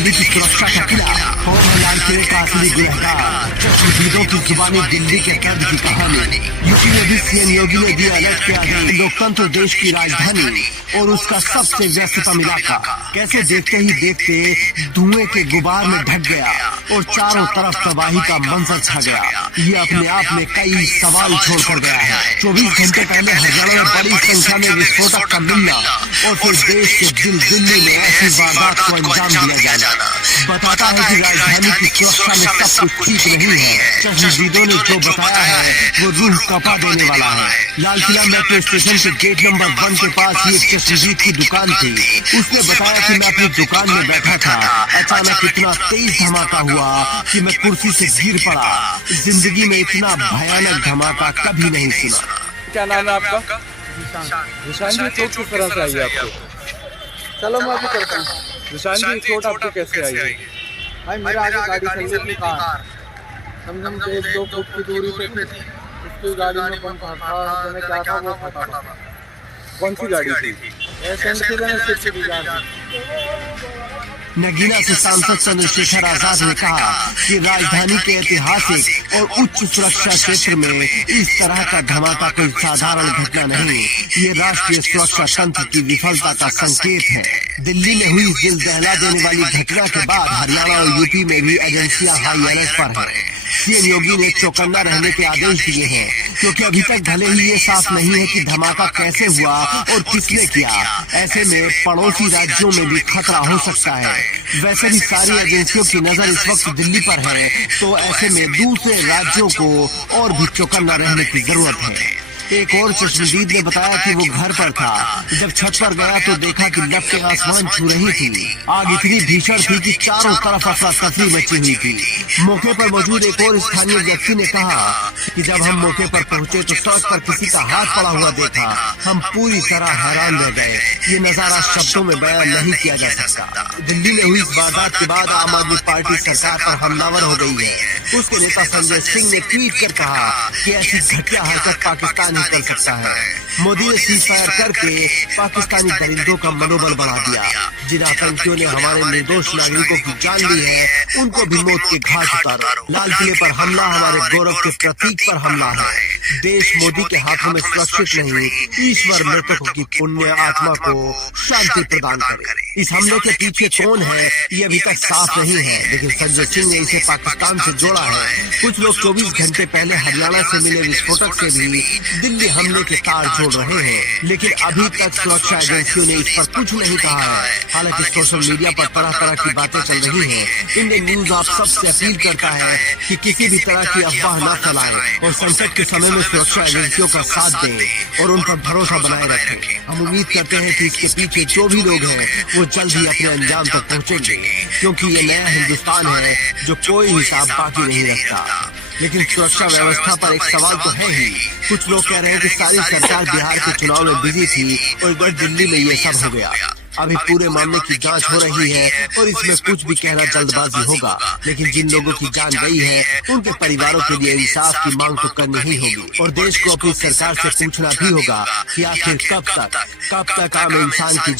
दिल्ली की सुरक्षा का किला और लाल किले का असली गुनहगार, चश्मदीदों की जुबानी दिल्ली के कैद की कहानी। यूपी में भी सीएम योगी ने दिया अलर्ट के आगे लोकतंत्र देश की राजधानी और उसका सबसे व्यस्ततम इलाका कैसे देखते ही देखते धुएं के गुबार में ढक गया और चारों तरफ तबाही का मंजर छा गया। ये अपने आप में कई सवाल छोड़कर गया है। 24 घंटे पहले हरियाणा में बड़ी संख्या में विस्फोटक का मिलना और फिर देश के दिल्ली में ऐसी वारदात को अंजाम दिया जाना बताता है कि राजधानी की सुरक्षा में सब कुछ ठीक नहीं है। चश्मदीदों ने जो बताया है वो रूह कपा देने वाला है। लाल किला मेट्रो स्टेशन के गेट नंबर 1 के पास ही एक चश्मदीद की दुकान थी। उसने बताया कि मैं अपनी दुकान में बैठा था, अचानक इतना तेज धमाका हुआ कि मैं कुर्सी से गिर पड़ा। जिंदगी में इतना भयानक धमाका कभी नहीं सुना। क्या नाम है आपका? निशान जी, चोट किस तरह से आई है आपको? चलो मैं अभी करता हूँ। निशान जी, चोट आपको कैसे आई है? भाई मेरा आगे गाड़ी चल रही थी, कार कम से 1-2 फुट की दूरी पे थी। उसकी गाड़ी में बम था, मैंने क्या था वो फटा था। कौन सी गाड़ी थी? एसएनसी ने सिर्फ की गाड़ी। नगीना से सांसद चंद्रशेखर आजाद ने कहा कि राजधानी के ऐतिहासिक और उच्च सुरक्षा क्षेत्र में इस तरह का धमाका कोई साधारण घटना नहीं, ये राष्ट्रीय सुरक्षा तंत्र की विफलता का संकेत है। दिल्ली में हुई दिल दहला देने वाली घटना के बाद हरियाणा और यूपी में भी एजेंसियां हाई अलर्ट पर हैं। सीएम योगी ने चौकन्ना रहने के आदेश दिए हैं, क्योंकि अभी तक भले ही ये साफ नहीं है कि धमाका कैसे हुआ और किसने किया। ऐसे में पड़ोसी राज्यों में भी खतरा हो सकता है। वैसे भी सारी एजेंसियों की नजर इस वक्त दिल्ली पर है, तो ऐसे में दूसरे राज्यों को और भी चौकन्ना रहने की जरूरत है। एक और चश्मदीद ने बताया कि वो घर पर था, जब छत पर गया तो देखा कि लपटें आसमान छू रही थी। आग इतनी भीषण थी कि चारों तरफ अफरा तफरी मची हुई थी। मौके पर मौजूद एक और स्थानीय व्यक्ति ने कहा कि जब हम मौके पर पहुंचे तो सड़क पर किसी का हाथ पड़ा हुआ देखा। हम पूरी तरह हैरान रह गए। ये नजारा शब्दों में बयान नहीं किया जा सकता। दिल्ली में हुई इस वारदात के बाद आम आदमी पार्टी सरकार पर हमलावर हो गई है। उसके नेता संजय सिंह ने ट्वीट कर कहा कि ऐसी घटिया हरकत पाकिस्तान कर सकता है। मोदी ने सीज फायर करके पाकिस्तानी दरिंदों का मनोबल बढ़ा दिया। जिन आतंकियों ने हमारे निर्दोष नागरिकों की जान ली है, उनको भी मौत के घाट उतारो। लाल किले पर हमला हमारे गौरव के प्रतीक पर हमला है। देश मोदी के हाथों में सुरक्षित नहीं। ईश्वर मृतकों की पुण्य आत्मा को शांति प्रदान करे। इस हमले के पीछे कौन है ये अभी तक साफ नहीं है, लेकिन संजय सिंह ने इसे पाकिस्तान से जोड़ा है। कुछ लोग 24 घंटे पहले हरियाणा से मिले विस्फोटक से भी दिल्ली हमले के तार जोड़ रहे हैं, लेकिन अभी तक सुरक्षा एजेंसियों ने इस पर कुछ नहीं कहा है। हालांकि सोशल मीडिया पर तरह तरह की बातें चल रही हैं। इंडियन न्यूज आप सबसे अपील करता है कि किसी भी तरह की अफवाह न फैलाएं और संकट के समय में सुरक्षा एजेंसियों का साथ दें और उन पर भरोसा बनाए रखें। हम उम्मीद करते हैं कि इसके पीछे जो भी लोग हैं वो जल्द ही अपने अंजाम तक पहुँचेंगे, क्योंकि ये नया हिंदुस्तान है जो कोई हिसाब बाकी नहीं रखता। लेकिन सुरक्षा व्यवस्था पर एक सवाल तो है ही। कुछ लोग कह रहे हैं कि सारी सरकार बिहार के चुनाव में बिजी थी और इधर दिल्ली में ये सब हो गया। अभी पूरे मामले की जांच हो रही है और इसमें कुछ भी कहना जल्दबाजी होगा, लेकिन जिन लोगों की जान गई है उनके परिवारों के लिए इंसाफ की मांग तो करनी ही होगी और देश को अपनी सरकार से पूछना भी होगा कि आखिर कब तक आम इंसान की